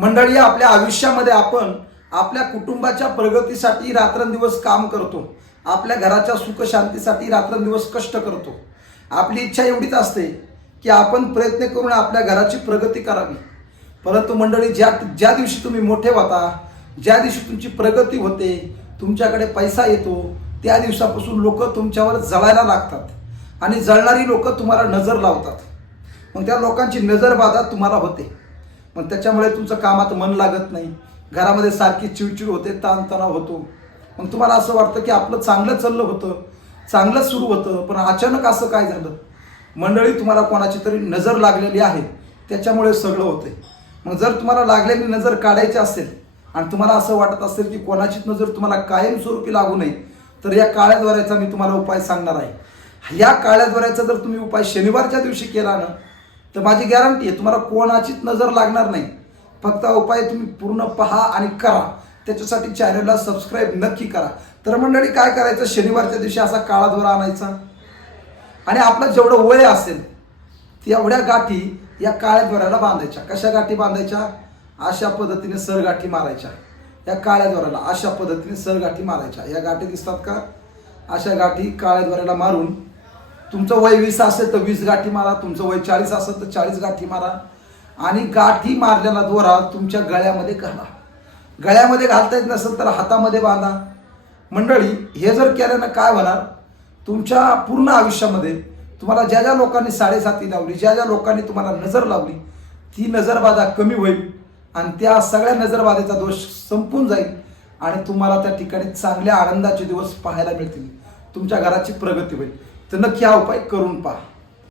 मंडळी आपल्या आयुष्यामध्ये आपण आपल्या कुटुंबाच्या प्रगतीसाठी रात्रंदिवस काम करतो. आपल्या घराच्या सुखशांतीसाठी रात्रंदिवस कष्ट करतो. आपली इच्छा एवढीच असते की आपण प्रयत्न करून आपल्या घराची प्रगती करावी. परंतु मंडळी ज्या ज्या दिवशी तुम्ही मोठे होता ज्या दिवशी तुमची प्रगती होते तुमच्याकडे पैसा येतो त्या दिवसापासून लोक तुमच्यावर जळायला लागतात आणि जळणारी लोक तुम्हाला नजर लावतात. मग त्या लोकांची नजरबाधा तुम्हाला होते. मग त्याच्यामुळे तुमचं कामात मन लागत नाही. घरामध्ये सारखी चिडचिड होते ताणतणाव होतो. मग तुम्हाला असं वाटतं की आपलं चांगलं चाललं होतं चांगलं सुरू होतं पण अचानक असं काय झालं? मंडळी तुम्हाला कोणाची तरी नजर लागलेली आहे त्याच्यामुळे सगळं होतंय. मग जर तुम्हाला लागलेली नजर काढायची असेल आणि तुम्हाला असं वाटत असेल की कोणाचीच नजर तुम्हाला कायमस्वरूपी लागू नये तर या काळ्याद्वाऱ्याचा मी तुम्हाला उपाय सांगणार आहे. या काळ्याद्वाऱ्याचा जर तुम्ही उपाय शनिवारच्या दिवशी केला ना तर माझी गॅरंटी आहे तुम्हाला कोणाचीच नजर लागणार नाही. फक्त उपाय तुम्ही पूर्ण पहा आणि करा. त्याच्यासाठी चॅनलला सबस्क्राईब नक्की करा. तर मंडळी काय करायचं? शनिवारच्या दिवशी असा काळा दोरा आणायचा. आणि आपलं जेवढं वय असेल तेवढ्या गाठी या काळ्या दोऱ्याला बांधायच्या. कशा गाठी बांधायच्या? अशा पद्धतीने सर गाठी मारायच्या. या काळ्या दोऱ्याला अशा पद्धतीने सर गाठी मारायच्या. या गाठी दिसतात का? अशा गाठी काळ्या दोऱ्याला मारून तुमचं वय वीस असेल तर वीस गाठी मारा तुमचं वय चाळीस असेल तर चाळीस गाठी मारा. आणि गाठी मारलेला दोरा तुमच्या गळ्यामध्ये घाला. गळ्यामध्ये घालता येत नसेल तर हातामध्ये बांधा. मंडळी हे जर केल्यानं काय होणार? तुमच्या पूर्ण आयुष्यामध्ये तुम्हाला ज्या ज्या लोकांनी साडेसाती लावली ज्या ज्या लोकांनी तुम्हाला नजर लावली ती नजरबाधा कमी होईल आणि त्या सगळ्या नजरबाधेचा दोष संपून जाईल आणि तुम्हाला त्या ठिकाणी चांगल्या आनंदाचे दिवस पाहायला मिळतील. तुमच्या घराची प्रगती होईल. तर नक्की हा उपाय करून पहा